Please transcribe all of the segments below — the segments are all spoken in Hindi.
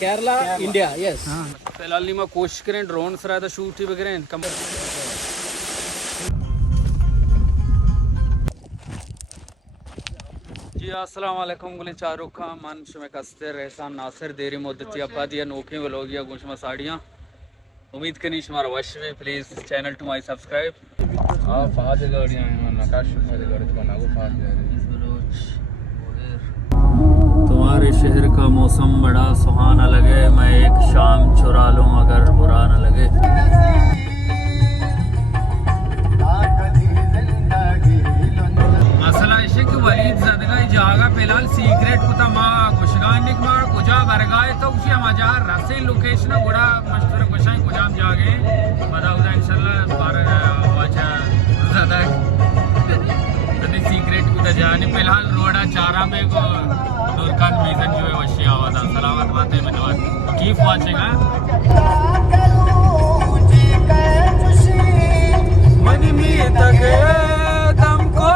Kerala India yes. फिलहाल नहीं मैं कोशिश करें ड्रोन से रहा था शूट ही वगैरह कम। जी अस्सलाम वालेकुम गुले चारों का मन शुमे कस्ते रहसान नासिर देरी मुद्दती अब्बादिया नोके वलोगिया गुंशमा साड़ियाँ उम्मीद करी शुमारा वश में please channel to my subscribe. तुम्हारे शहर का मौसम बड़ा सुहाना लगे, मैं एक शाम चुरा लूं अगर बुरा न लगे। मसला इसे कि वलीद ज़दगा जागा फिलहाल सीक्रेट कुता माँ कुशगानिक माँ कुजा बरगाए तो उसी मजार रसे लोकेशन गुड़ा मशहूर कुशाई कुजाम जागे बता उदा इंशाल्लाह बार वाचा ज़्यादा अभी सीक्रेट कुता जाने फिलहाल रोड़ा चारा पे को नूरखान मीज़न जो है वशी आवाज़ सलामत बातें मनवाद कीफ वाचेगा मनी में तक तुमको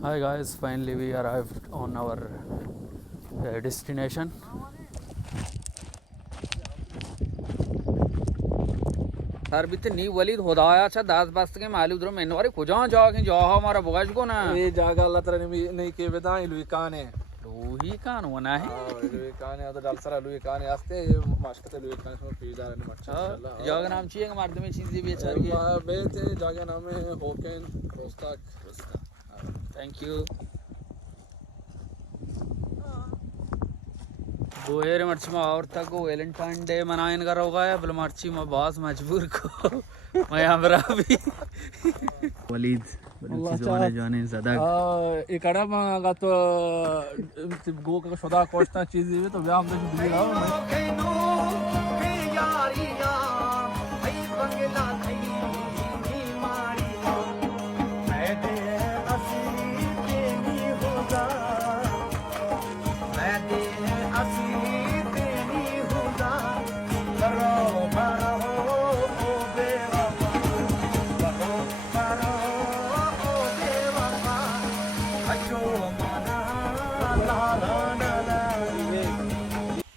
Hi guys, finally we arrived on our destination. Sir भी तो नहीं वलीद होदाया अच्छा 10 बस्त के मालूम दरो मैंने वाले खुजा जाके जा हमारा बगाज को ना ये जागा अल्लाह ताला ने नहीं के बेदा लुई कान है लुई कान होना है लुई कान है तो डाल सरा लुई कान है आस्ते मास्क लुई कान में पीदार ने माशाल्लाह जागा नाम चाहिए मर्द में चीजें बेचा रही है बेते जागा नाम है होकेन रोस्ताक थैंक यू। गोयर मर्ची में और तक वो वैलेंटाइन डे मनाने का रोगा है बल मर्ची में बास मजबूर को मैं हमरा भी वलीद जाने जाने ज़्यादा एक अड़ा मांगा तो गो का सदा कोस्ता चीज़ है तो व्याम देख दिया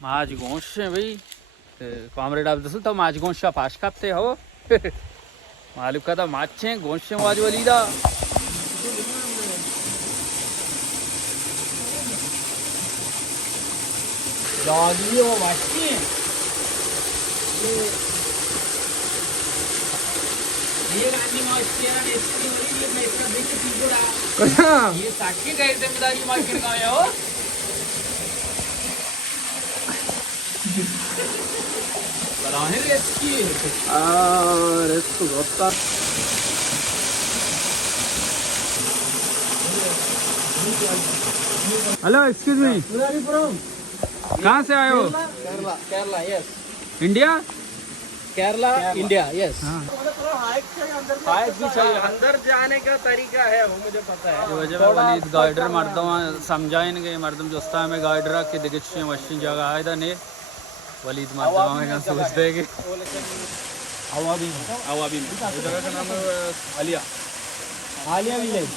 माज गोश भाई कामरेड आप दस तो माज गोश पास करते हो मालूम का था माचे गोश वाज वलीदा जागी वो माची ये गानी माची है ना इसकी वली ये मैं इसका देख के पीछे रहा कहाँ ये साक्षी का जिम्मेदारी मार्केट का है हो हेलो एक्सक्यूज मी कहाँ से आए हो? Kerala Kerala yes India Kerala India yes अंदर जाने का तरीका है वो मुझे पता है। वलीद गाइडर मर्दम समझाएंगे मर्दम दोस्ता में गाइडर के दिग्गज मशीन जगह आए था ने वलीद मर्दम में सोच देंगे अवाबी जगह का नाम है आलिया आलिया विलेज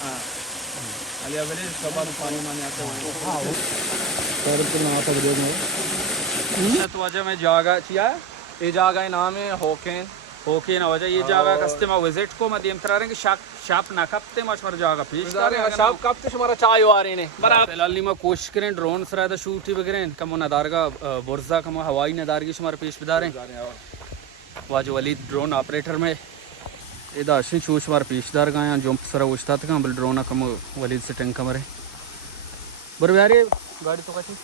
आलिया विलेज सब पानी माने आते हैं। तो वजह में जागा चिया ये जगह नाम है होकेन ओके ना वजह ये जगह कस्ते में विजिट को मध्यम तरह के शाप ना कपते मशवर जगह पेश शाप कपते हमारा चाय आ रहे ने बराबर फिलहाल में कोशिश करें ड्रोन से रहता शूट ही वगैरह कम नदार का बुर्जा कम हवाई नदार की हमारे पेश बिदारें वाज वलीद ड्रोन ऑपरेटर में इधर अशी चूच हमारे पेशदार गाया जंप सरा उछता था बल ड्रोन कम वलीद से टैंक मरे बरं यार गाड़ी तो कशी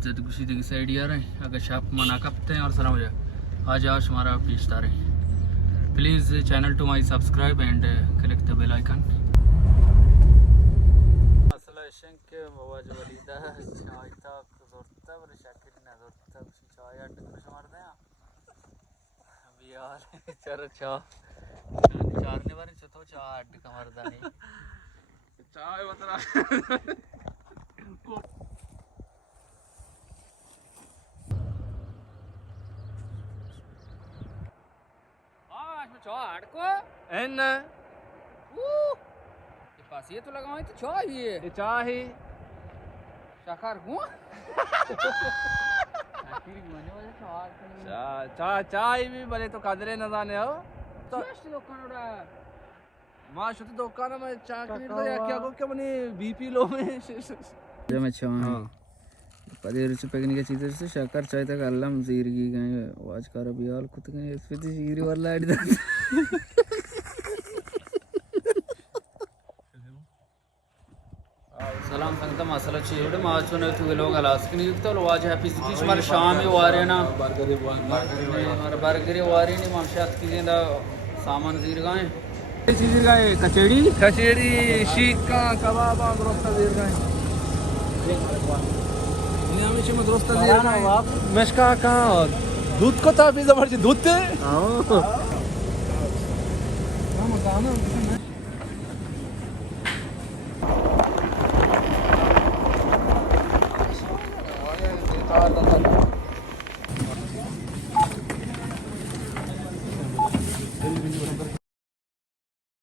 इज्जत खुशी देखी साइड यार है अगर शाप मना करते हैं और सलाम हो जाए आज आज हमारा पेशता रहे please channel to my subscribe and click the bell icon असला शंके मवाज वलीदा चायता ज़रूरत पर शाकिर ना ज़रूरत चाय अट कुछ मार दे अभी यार चलो चा चार ने बारे चतो चा अट कमरदा नहीं चाय बता चाट को एन ये पास ये तो लगाओ तो चाय ये चाय शाकार हुआ चाय भी भले तो कदरे न जाने हो तो दुकानोड़ा मां शुद्ध दुकान में चाय की तो क्या को क्या मने बीपी लो में जब मैं चाय 10 रुपए की चीज़ से शक्कर चाय तक अल्लाह मजीर की गए आवाज कर अभी यार खुद के इस पे जीरी वाला ऐड सलाम संगता मसला चेड़ माचो ने तू लोग अलास्क नहीं तो आवाज है पिसकी हमारे शाम में वारे ना बर्गर वारे ने मामशात की जिंदा सामान जीर गए चीज़ गए कचेड़ी शीका कबाब रोस्ता दीर गए नियामिची में रोस्ता दीर गए मशका का दूध को था भी जबरदस्त दूध थे